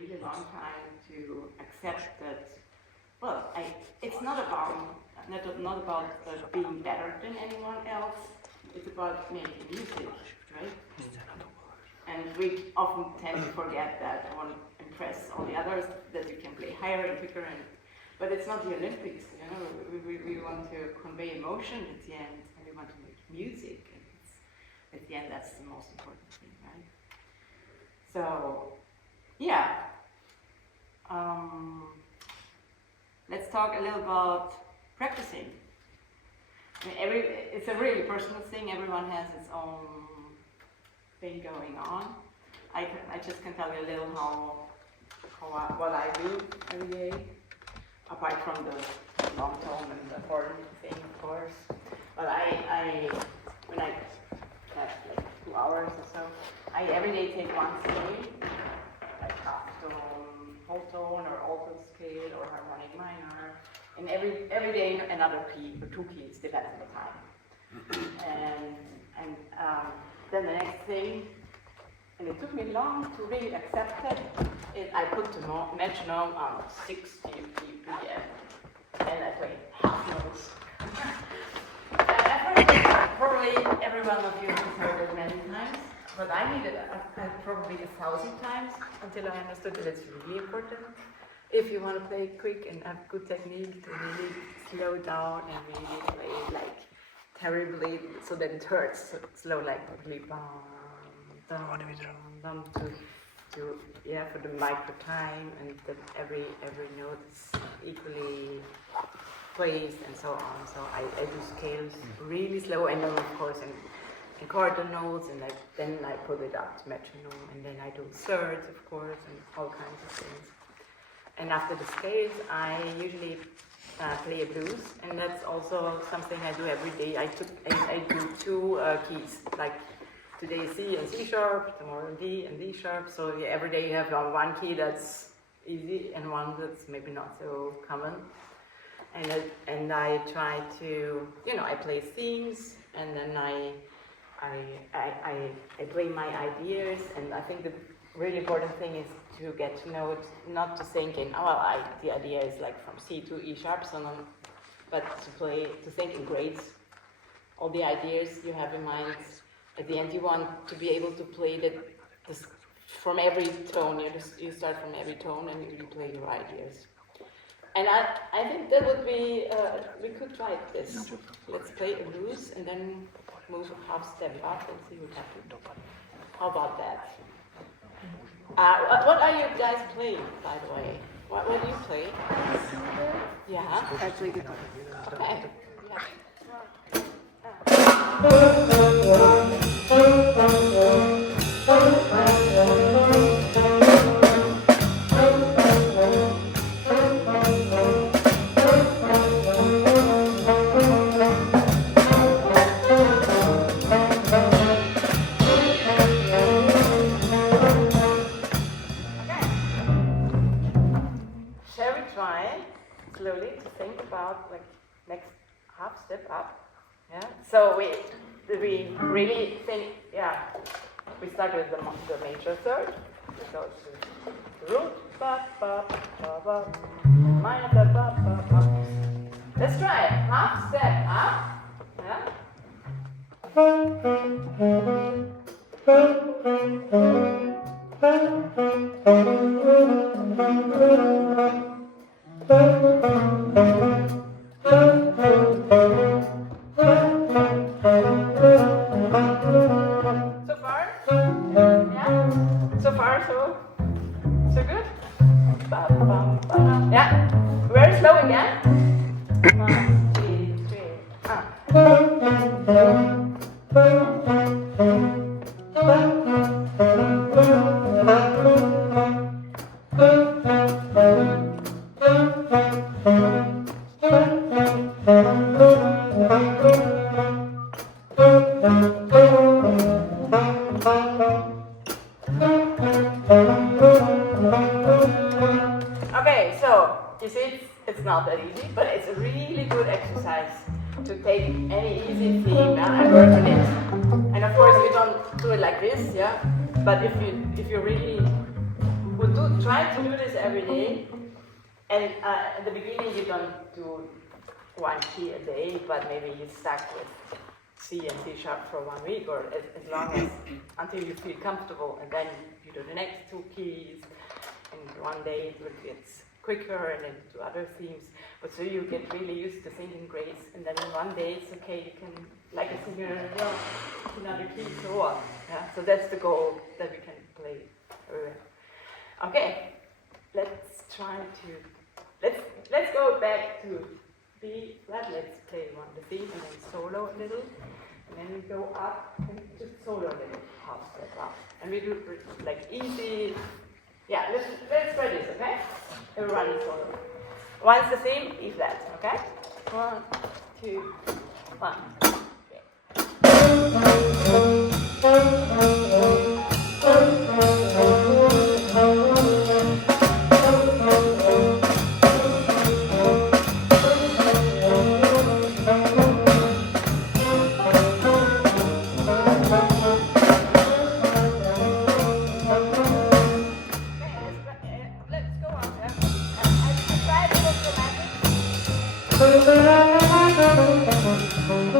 really long time to accept that. Well, it's not about being better than anyone else. It's about making music, right? And we often tend to forget that. I want to impress all the others that you can play higher and quicker, but it's not the Olympics, you know. We want to convey emotion at the end, and we want to make music, and at the end that's the most important thing, right? So, yeah. Let's talk a little about practicing. I mean, it's a really personal thing. Everyone has its own thing going on. I just can tell you a little what I do every day, apart from the long tone and the horn thing, of course. But when I have like 2 hours or so, I every day take one scale, like half tone, whole tone, or alto scale, or harmonic minor, and every day another key, or 2 keys, depending on the time. And then the next thing, and it took me long to really accept it, I put the metronome on 60 BPM, and I play half notes. Probably every one of you has heard it many times, but I needed it probably 1,000 times until I understood that it's really important. If you want to play quick and have good technique, to really slow down and really play it like terribly so that it hurts. So slow, like really for the micro time, and that every note is equally placed and so on. So I do scales really slow, and then of course in quarter notes, and then I put it up to metronome, and then I do thirds, of course, and all kinds of things. And after the scales, I usually play a blues, and that's also something I do every day. I do 2 keys, like today C and C sharp, tomorrow D and D sharp. So every day you have one key that's easy and one that's maybe not so common. And I try to, I play themes, and then I play my ideas. And I think the really important thing is to get to know it, not to think in, the idea is like from C to E sharp, but to think in grades. All the ideas you have in mind. At the end, you want to be able to play this from every tone. You start from every tone, and you play your ideas. And I think that would be, we could try this. Let's play a blues and then move a half step up and see what happens. How about that? What are you guys playing, by the way? What do you play? Yeah? I play guitar. Okay. Slowly to think about like next half step up. Yeah. So we really think. Yeah. We start with the major third. So it's the root, ba ba ba ba, minor ba ba ba ba. Let's try it. Half step up. Yeah. So far, so good? Yeah, very slow again. 1, 2, 3. It's not that easy, but it's a really good exercise to take any easy theme and work on it. And of course, you don't do it like this, yeah. But if you really But try to do this every day. And at the beginning you don't do one key a day, but maybe you start with C and C sharp for 1 week, or as long as, until you feel comfortable, and then you do the next 2 keys, and one day it will get quicker, and then do other themes. But so you get really used to singing grades, and then in one day it's okay, you can, like a singer, another key, so on. Yeah? So that's the goal, that we can play everywhere. Okay, let's try to, let's go back to B flat. Let's play the theme and then solo a little, and then we go up and just solo a little, half step up, and we do like easy. Yeah, let's try this, okay? Everyone solo. Once the theme, E flat, okay? 1, 2, 1.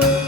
Okay.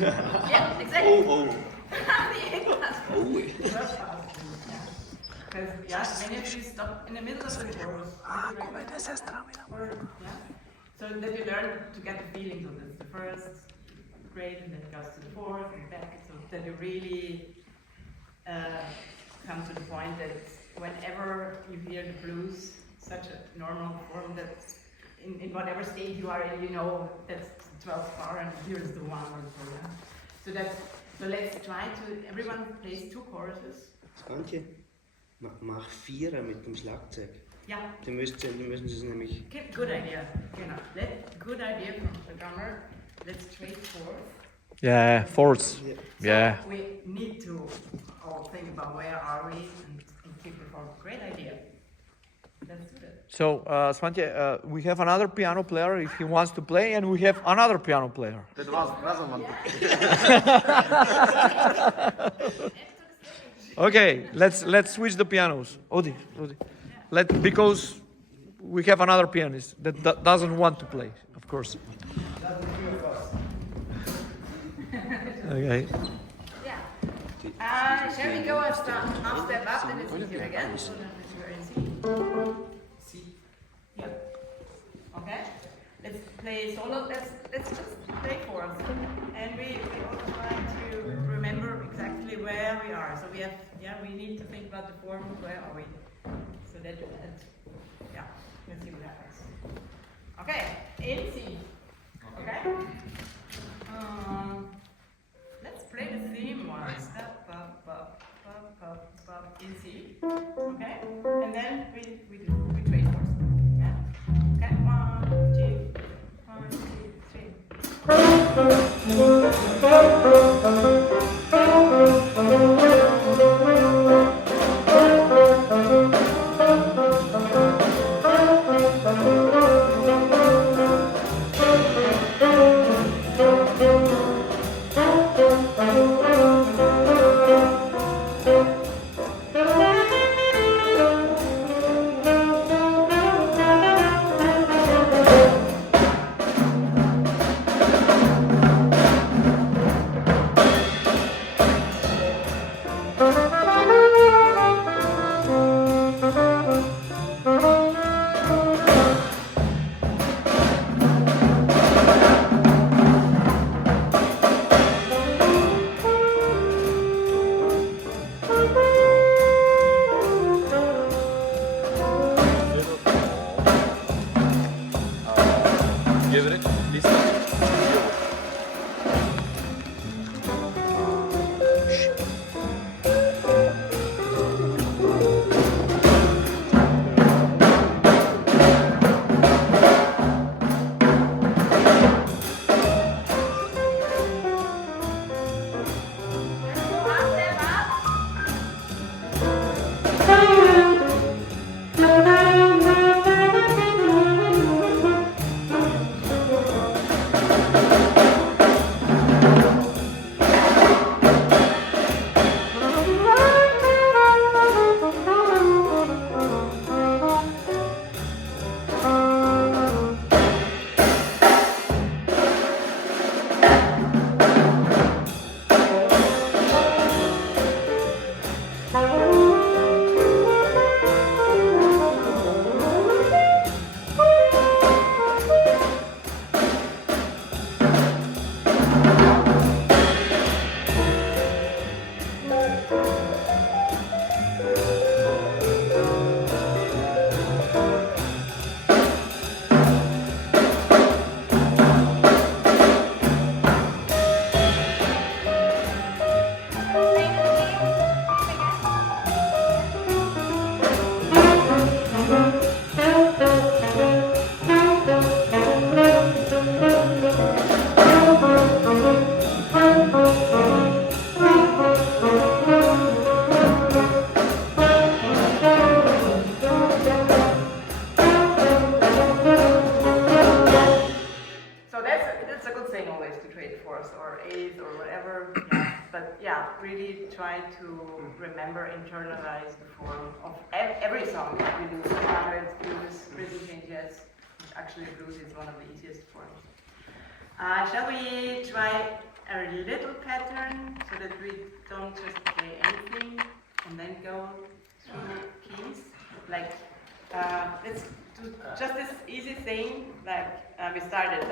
Yeah, exactly. Oh. The A-class. Oh. Because many of you stop in the middle of the chorus. So that you learn to get the feeling. So that's the first grade, and then it goes to the fourth and back. So that you really come to the point that whenever you hear the blues, such a normal form that in whatever state you are in, you know that's the 12th bar and here's the one or two. So let's try to. Everyone plays two choruses. Swantje, mach Vierer mit dem Schlagzeug. Ja. Die müssen Sie es nämlich... Good idea. Genau. Good idea from the drummer. Let's trade fourths. Yeah, fourths. Yeah. So we need to all think about where are we and keep the fourth. Great idea. Let's do that. So, Swantje, we have another piano player if he wants to play, and we have another piano player. That was разом. Okay, let's switch the pianos. Odi. Because we have another pianist that doesn't want to play, of course. Okay. Yeah. Shall we go a step up and it's easier again? So then you're in C. Yeah. Okay. Let's play solo. Let's just play fourths, and we all try to remember exactly where we are. So we need to think about the form. Where are we? So let's see what happens. Okay, in C. Okay. Let's play the theme one. Step up, in C. Okay, and then we trade force. Yeah. Okay, 1, 2, 3. Really try to remember, internalize the form of every song that we do. Ballads, blues, rhythm changes. Actually, blues is one of the easiest forms. Shall we try a little pattern so that we don't just play anything and then go through keys. Like, let's do just this easy thing. Like we started.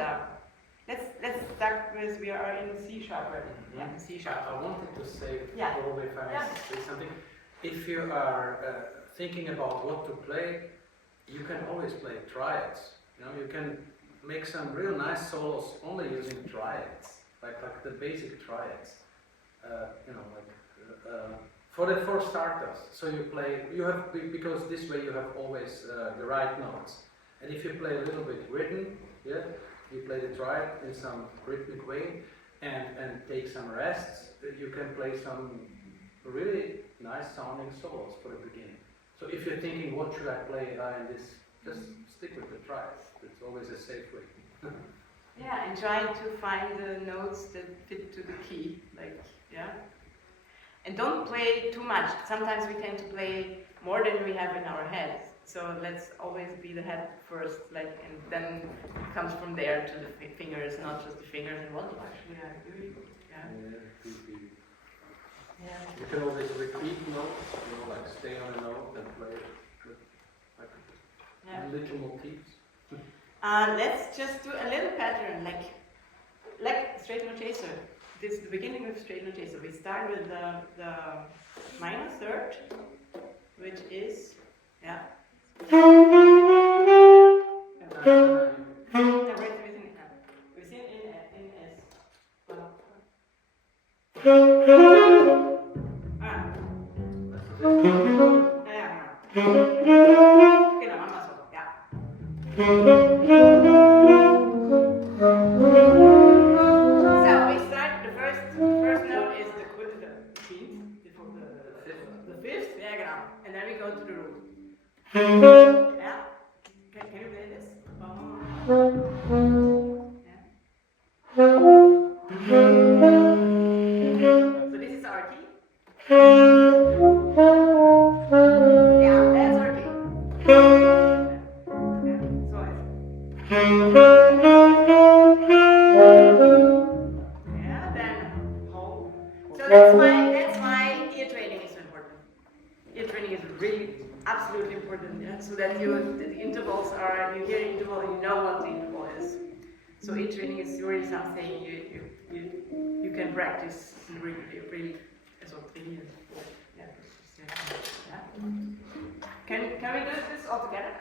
Let's start with we are in C sharp already. Yeah, C sharp. I wanted to say, Yeah. probably if I may say something, if you are thinking about what to play, you can always play triads. You know, you can make some real nice solos only using triads, like the basic triads. You know, for starters. So you have because this way you have always the right notes. And if you play a little bit written, yeah, you play the triad in some rhythmic way, and take some rests. You can play some really nice sounding solos for the beginning. So if you're thinking, what should I play in this, just stick with the triads. It's always a safe way. Yeah, and trying to find the notes that fit to the key, like, yeah. And don't play too much. Sometimes we tend to play more than we have in our heads. So let's always be the head first, like, and then it comes from there to the fingers, not just the fingers. And what actually I do? Yeah. Yeah. You can always repeat notes, you know, like stay on a note and play like little motifs. Let's just do a little pattern, like straight no chaser. This is the beginning of straight no chaser. We start with the minor third, which is that's why ear training is so important. Ear training is really absolutely important, yeah? So that the intervals are, you hear an interval, you know what the interval is. So ear training is really something you can practice really as a trainer. Yeah. Can we do this all together?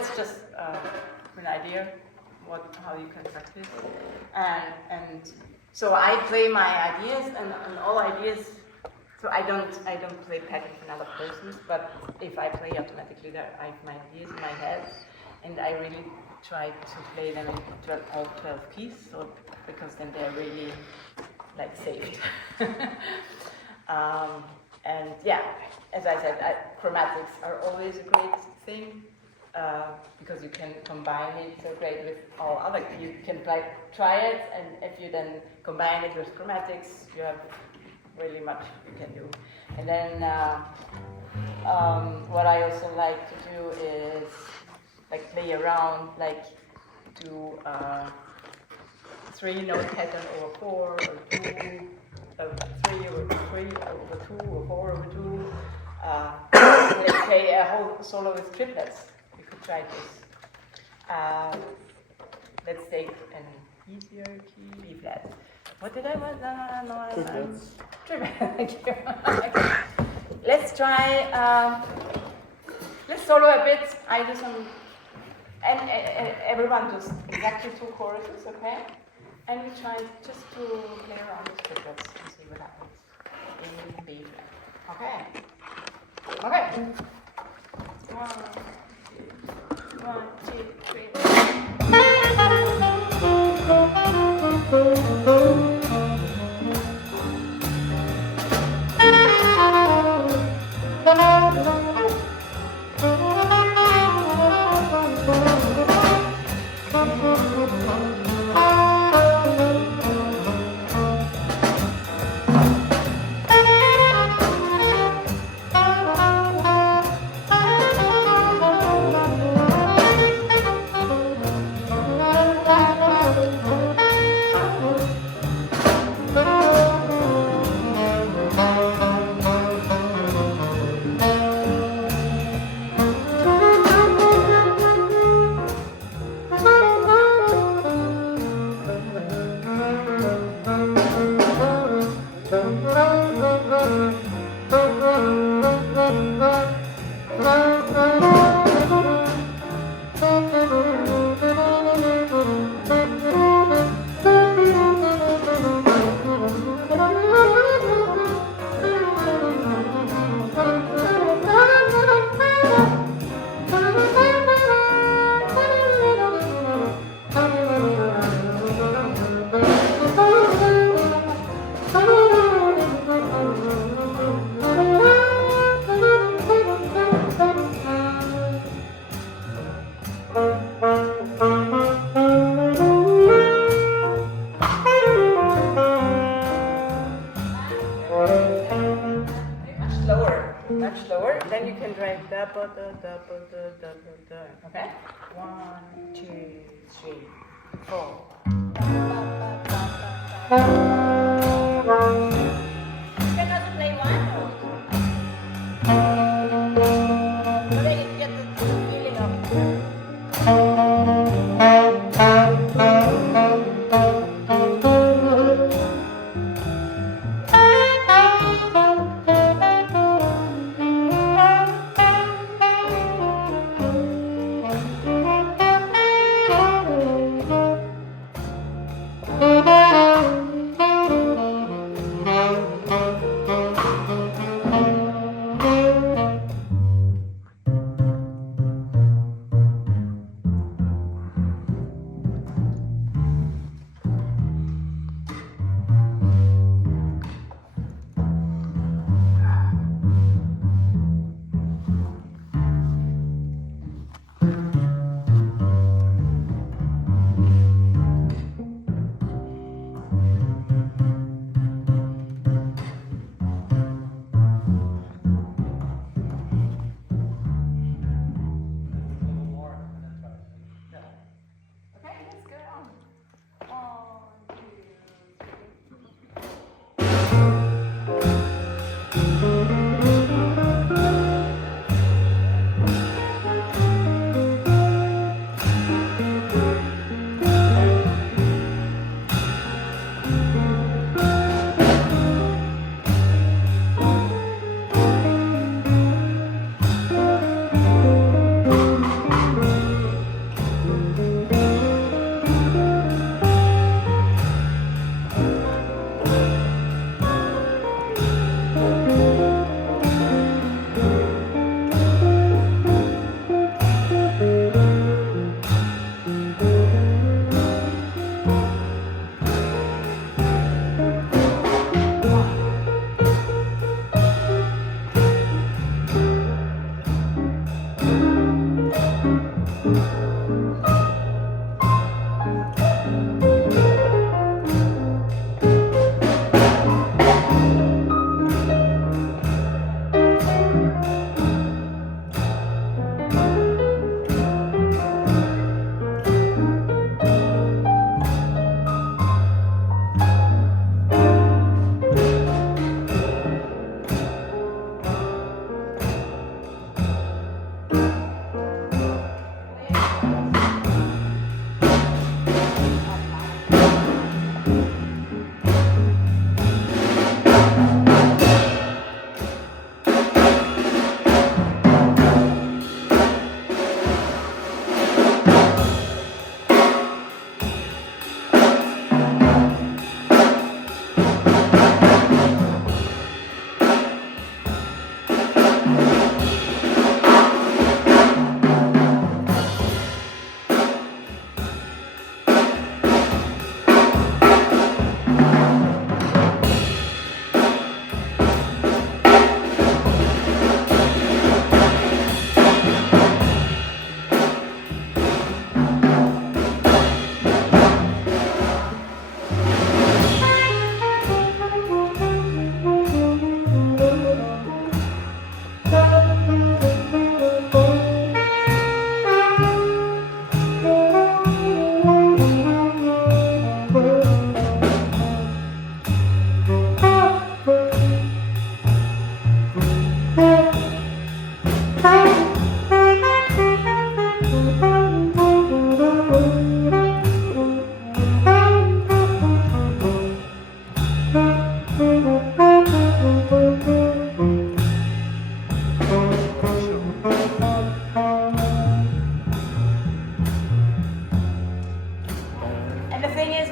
that's just an idea how you can practice. And so I play my ideas and all ideas. So I don't play patterns in other persons, but if I play automatically, I have my ideas in my head, and I really try to play them in all 12 keys, so because then they're really like saved. And yeah, as I said, chromatics are always a great thing because you can combine it so great with all other. You can try it, and if you then combine it with chromatics, you have really much you can do. And then what I also like to do is like play around, like do 3-note pattern over 4 or 2, 3 over 3 over 2 or 4 over 2. Let's play a whole solo with triplets. We could try this. Let's take an easier key, B flat. What did I want? No, triplets. Thank you. Okay. Let's try. Let's solo a bit. I do some, and everyone does exactly 2 choruses, okay? And we try just to play around with triplets and see what happens in B flat. Okay. Okay. 1, 2, 3. Okay? 1, 2, 3, 4. You can also play one note. So that you get the feeling of.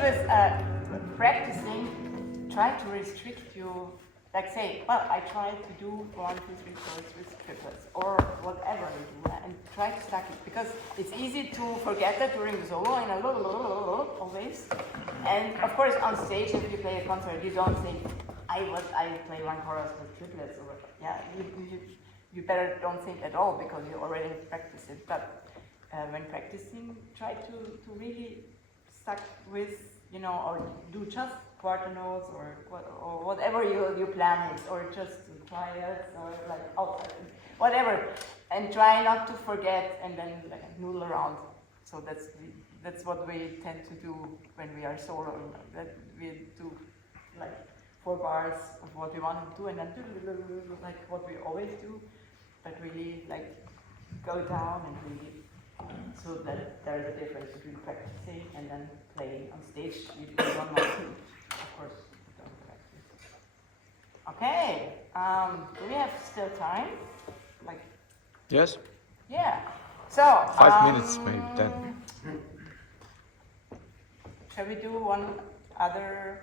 with practicing, try to restrict you. Like say, well, I try to do 1, 2, 3 chords with triplets or whatever you do, and try to stack it because it's easy to forget that during the solo and always. And of course, on stage, if you play a concert, you don't think I play 1 chorus with triplets, or you better don't think at all because you already practiced it. But when practicing, try to really stuck with, or do just quarter notes or whatever your plan is, or just try it, or whatever, and try not to forget and then noodle around. So that's what we tend to do when we are solo. That we do 4 bars of what we want to do, and then like what we always do, but really go down and really. So that there's a difference between practicing and then playing on stage. You don't know, of course, don't practice. Okay, do we have still time? Yes? Yeah. So 5 minutes, maybe 10. Shall we do one other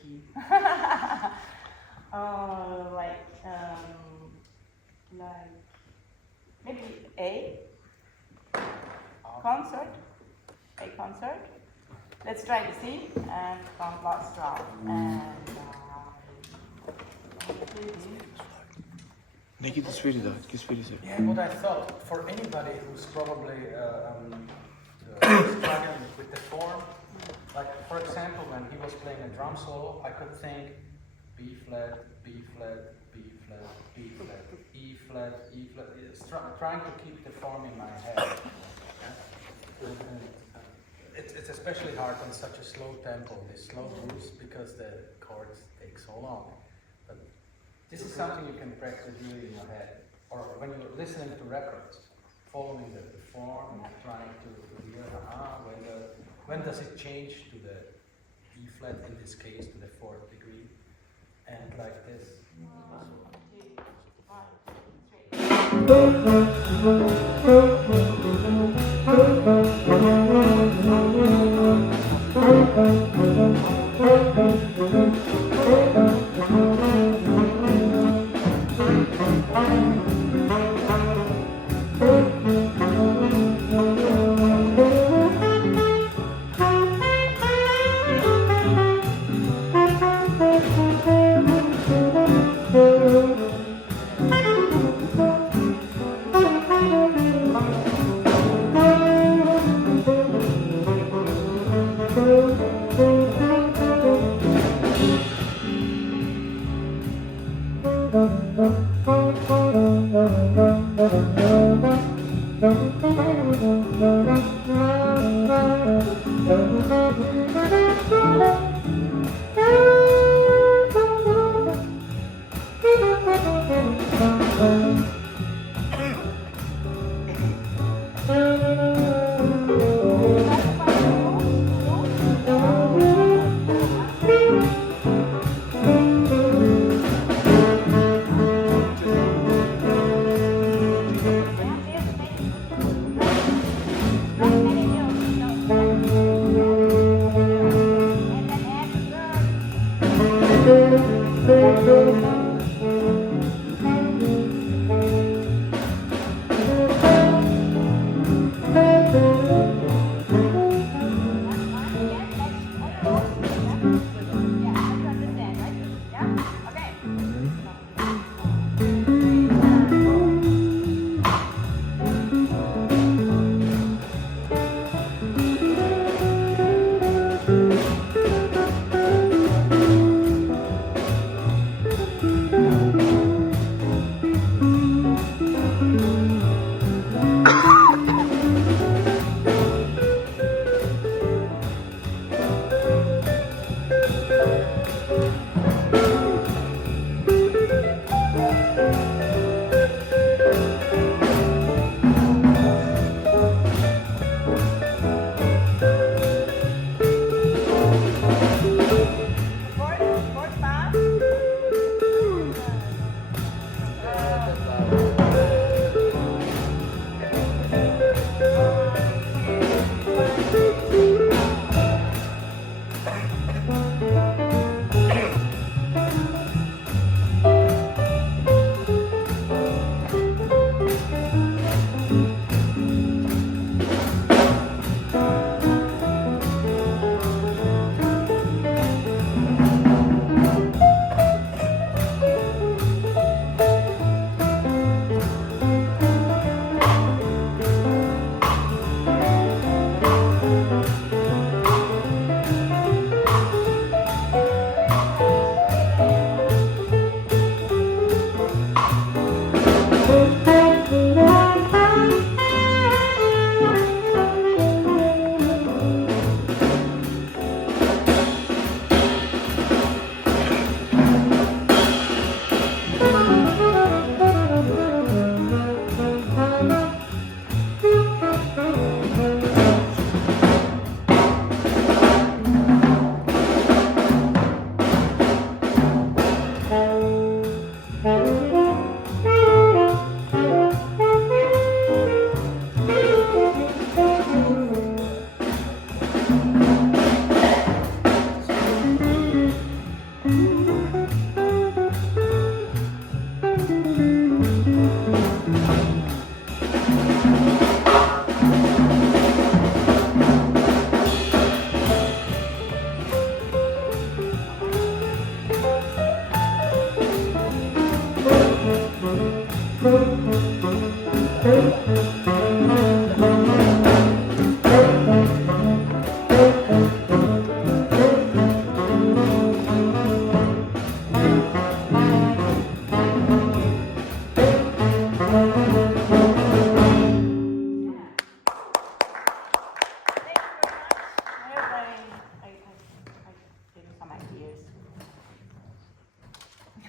key? Maybe A concert. Let's try the C and from last round. And Neki to sviri da, ki sviri se. Yeah, what I thought, for anybody who's probably struggling with the form, like for example, when he was playing a drum solo, I could think B flat, B flat, B flat, B flat, E flat, E flat, trying to keep the form in my head. It's especially hard on such a slow tempo, these slow grooves, because the chords take so long. But this is something you can practice really in your head, or when you're listening to records, following the form and trying to hear, when does it change to the E flat, in this case to the 4th degree, and like this. And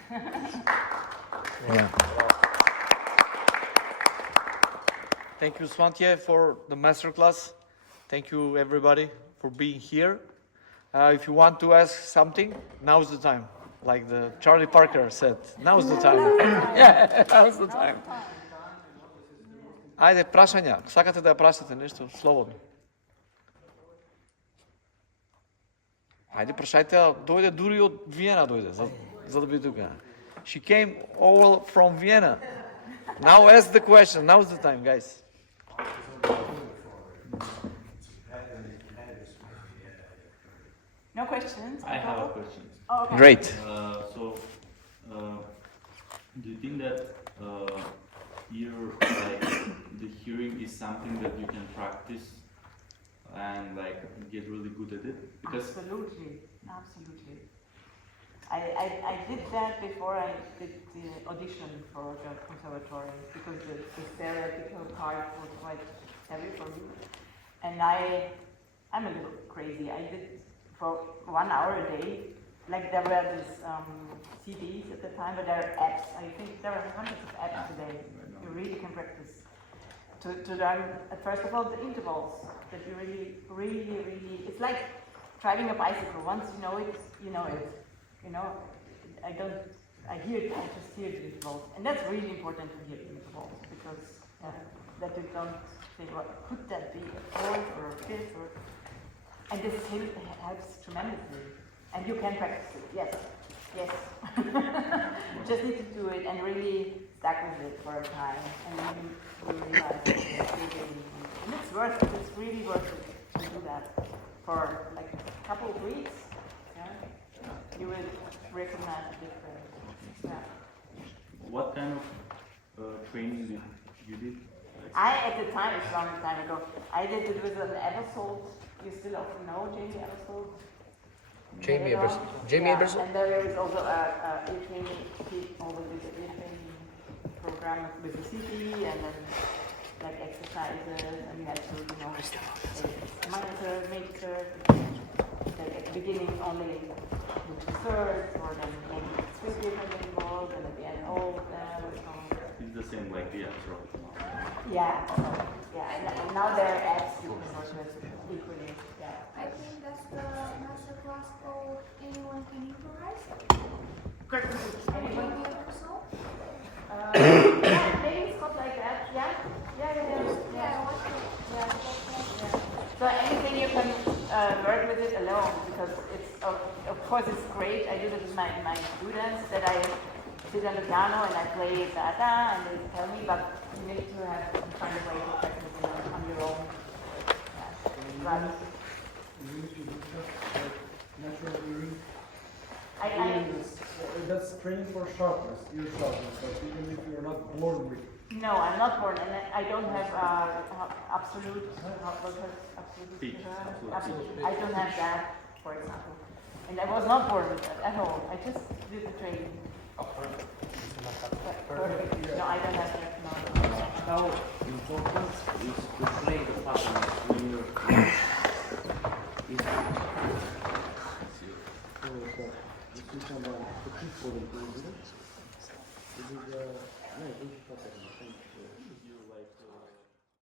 Yeah. Thank you, Swantje, for the masterclass. Thank you, everybody, for being here. If you want to ask something, now's the time. Like the Charlie Parker said, now's the time. Yeah, now's the time. Ajde, прашања. Сакате да ја прашате нешто? Слободно. Ajde, прашајте, дојде дури од Виена дојде, за да биде тука. She came all from Vienna. Now ask the question. Now's the time, guys. No questions? I have a question. Oh, okay. Great. Do you think that the hearing is something that you can practice and like get really good at it? Because Absolutely. I did that before I did the audition for the conservatory because the theoretical part was quite heavy for me. And I'm a little crazy. I did for 1 hour a day. Like there were these CDs at the time, but there are apps. I think there are hundreds of apps today. You really can practice to learn. First of all, the intervals that you really. It's like driving a bicycle. Once you know it, you know it. You know, I hear it. I just hear the intervals, and that's really important to hear the intervals because that you don't think, what could that be, a fourth or a fifth, and this helps tremendously. And you can practice it, yes. Just need to do it and really stuck with it for a time. And then you realize and it's worth it, it's really worth it to do that for like a couple of weeks. Yeah? You will recognize the difference. Yeah. what kind of training did you did? At the time, it's a long time ago, I did it with an Eversole. You still often know Jamie Eversole? Jamie Yeah, Ebersol? and there is also a program with a CD and then like exercises and you have to, monitor, like at the beginning only do 2/3 or then maybe 3 different involved and at the end all of them. It's the same like the actual. And now there are apps you can work with equally. Yeah. I think that's the master class called Anyone Can Improvise. Correct. Anyone can also? Maybe it's called like that. Yeah. So anything you can work with it alone because it's of course it's great. I do this with my students that I sit on the piano and I play da and they tell me, but you need to find a way to practice it on your own. Yeah. Natural hearing. I That's training for sharpness, ear sharpness, but even if you're not born with it. No, I'm not born, and I don't have absolute. Pitch, Absolute. I don't have that, for example, and I was not born with that at all. I just did the training. Perfect. No, I don't have that. No. How important is to play the pattern when you're